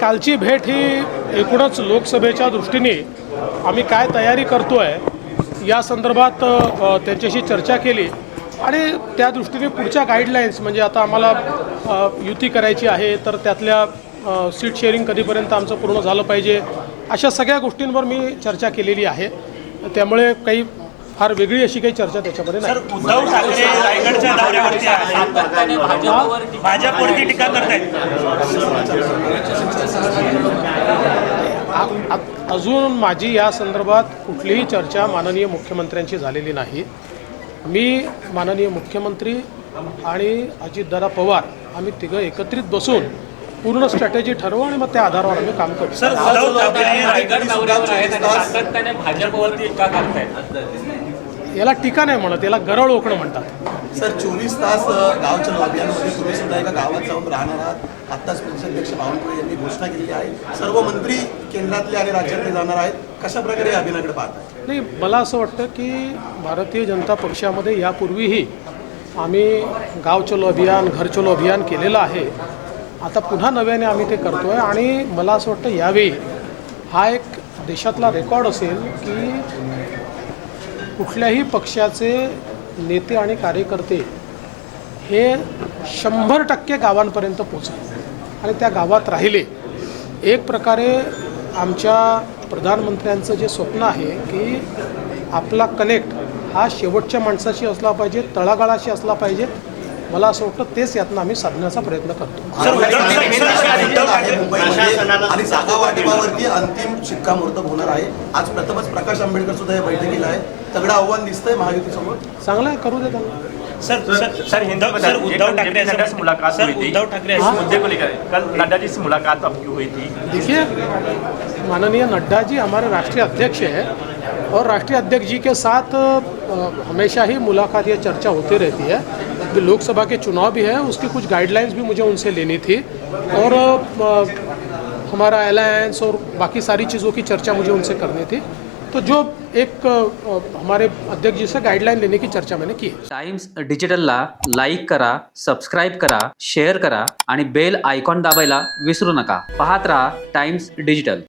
कालची भेट ही एकूणच लोकसभेच्या दृष्टीने आम्ही काय तयारी करतो आहे या संदर्भात त्यांच्याशी चर्चा केली. आणि त्या दृष्टीने पुढच्या गाईडलाईन्स म्हणजे आता आम्हाला युती करायची आहे तर त्यातल्या सीट शेअरिंग कधीपर्यंत आमचं पूर्ण झालं पाहिजे अशा सगळ्या गोष्टींवर मी चर्चा केलेली आहे. त्यामुळे काही फार वेगळी अशी काही चर्चा त्याच्यामध्ये नाही. उद्धव ठाकरे रायगडच्या दौऱ्यावरती भाजपवरती टीका करत आहेत अजून माझी या संदर्भात कुठलीही चर्चा माननीय मुख्यमंत्र्यांशी झालेली नाही. मी माननीय मुख्यमंत्री आणि अजितदादा पवार आम्ही तिघं एकत्रित बसून पूर्ण स्ट्रॅटेजी ठरवू आणि मग त्या आधारावर आम्ही काम करू. सर उद्धव ठाकरे रायगड दौऱ्यावर आहेत आणि सातत्याने भाजपवरती टीका करतायत. याला टीका नाही म्हणत याला गरळ ओकणं म्हणतात. सर चोवीस तास अ, गावच्या अभियानामध्ये तुम्ही सुद्धा एका गावात जाऊन राहणार आहात. आत्ताच प्रदेशाध्यक्ष बावनकुळे यांनी घोषणा केलेली आहे. सर्व मंत्री केंद्रातले आणि राज्यातले जाणार आहेत. कशा प्रकारे अभियानाकडे पाहतात नाही मला असं वाटतं की भारतीय जनता पक्षामध्ये यापूर्वीही आम्ही गाव चलो अभियान घर चलो अभियान केलेलं आहे. आता पुन्हा नव्याने आम्ही ते करतो आहे आणि मला असं वाटतं यावेळी हा एक देशातला रेकॉर्ड असेल की कुठल्याही पक्षाचे नेते आणि कार्यकर्ते हे शंभर टक्के गावांपर्यंत पोचले आणि त्या गावात राहिले. एक प्रकारे आमच्या प्रधानमंत्र्यांचं जे स्वप्न आहे की आपला कनेक्ट हा शेवटच्या माणसाशी असला पाहिजे तळागाळाशी असला पाहिजे मला असं वाटतं तेच यातनं आम्ही साधण्याचा प्रयत्न करतो. आणि जागा वाटपावरती अंतिम शिक्कामोर्तब होणार आहे. आज प्रथमच प्रकाश आंबेडकर सुद्धा या बैठकीला आहे. तगडं आव्हान दिसतंय महायुतीसमोर. चांगलं आहे करू दे त्यांना. Sir sir sir Uddhav sir Uddhav Thackeray से मुलाकात सर हुई थी उद्धव ठाकरे मुद्दे को लेकर कल नड्डा जी से मुलाकात आपकी हुई थी देखिए माननीय नड्डा जी हमारे राष्ट्रीय अध्यक्ष हैं और राष्ट्रीय अध्यक्ष जी के साथ हमेशा ही मुलाकात या चर्चा होती रहती है। लोकसभा के चुनाव भी है उसकी कुछ गाइडलाइंस भी मुझे उनसे लेनी थी। और हमारा अलायंस और बाकी सारी चीज़ों की चर्चा मुझे उनसे करनी थी। तो जो एक हमारे अध्यक्ष जी से गाइडलाइन लेने की चर्चा मैंने की टाइम्स टाइम्स डिजिटलला लाईक करा सबस्क्राईब करा शेअर करा आणि बेल आयकॉन दाबायला विसरू नका। पाहत रहा टाइम्स डिजिटल।